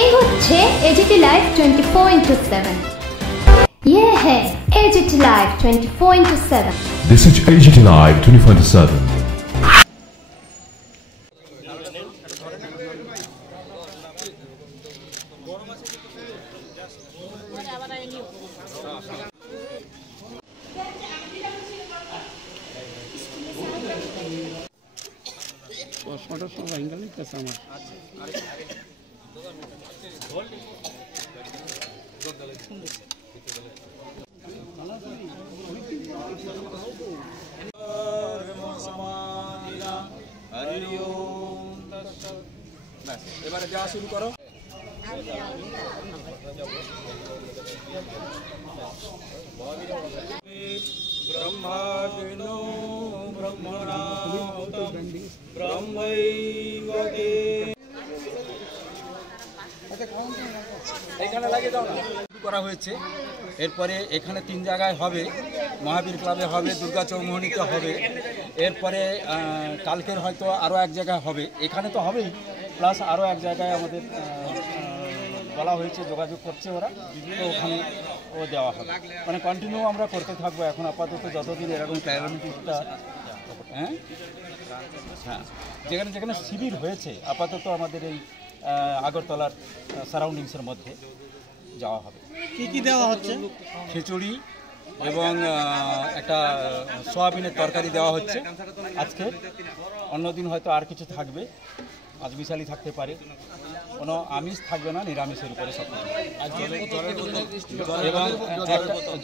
এই হচ্ছে AGT live 24/7। ये है AGT live 24/7। This is AGT Live 24/7। এবারে যাওয়া শুরু করো। ব্রহ্মাগ্নো ব্রহ্মণাহুতং ব্রহ্মৈবতে। এখানে লাগিয়ে দাও না। করা হয়েছে। এরপরে এখানে 3 জায়গায় হবে, মহাবীর ক্লাবে হবে, দুর্গা চৌমোহনীতে হবে। এরপরে কালকের হয়তো আরও এক জায়গায় হবে। এখানে তো হবেই, প্লাস আরও এক জায়গায় আমাদের বলা হয়েছে, যোগাযোগ করছে ওরা, তো ওখানে ও দেওয়া হবে। মানে কন্টিনিউ আমরা করতে থাকবো এখন আপাতত, যতদিন এরকম ক্যালামিটিসটা হ্যাঁ যেখানে যেখানে শিবির হয়েছে আপাতত আমাদের এই আগরতলার সারাউন্ডিংসের মধ্যে যাওয়া হবে। কী কী দেওয়া হচ্ছে? খিচুড়ি এবং একটা সয়াবিনের তরকারি দেওয়া হচ্ছে আজকে। অন্যদিন হয়তো আর কিছু থাকবে, আজমিশালি থাকতে পারে, কোনো আমিষ থাকবে না, নিরামিষের উপরে সব। এবং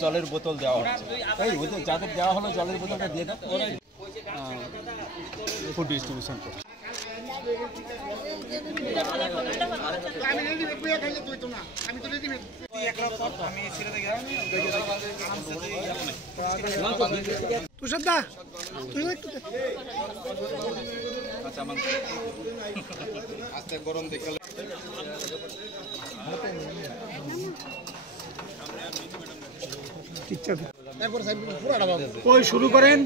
জলের বোতল দেওয়া হচ্ছে। এই যাদের দেওয়া হলো জলের বোতলটা দিয়ে দেয়, ফুড ডিস্ট্রিবিউশন করছে। গরম দেখে শুরু করেন।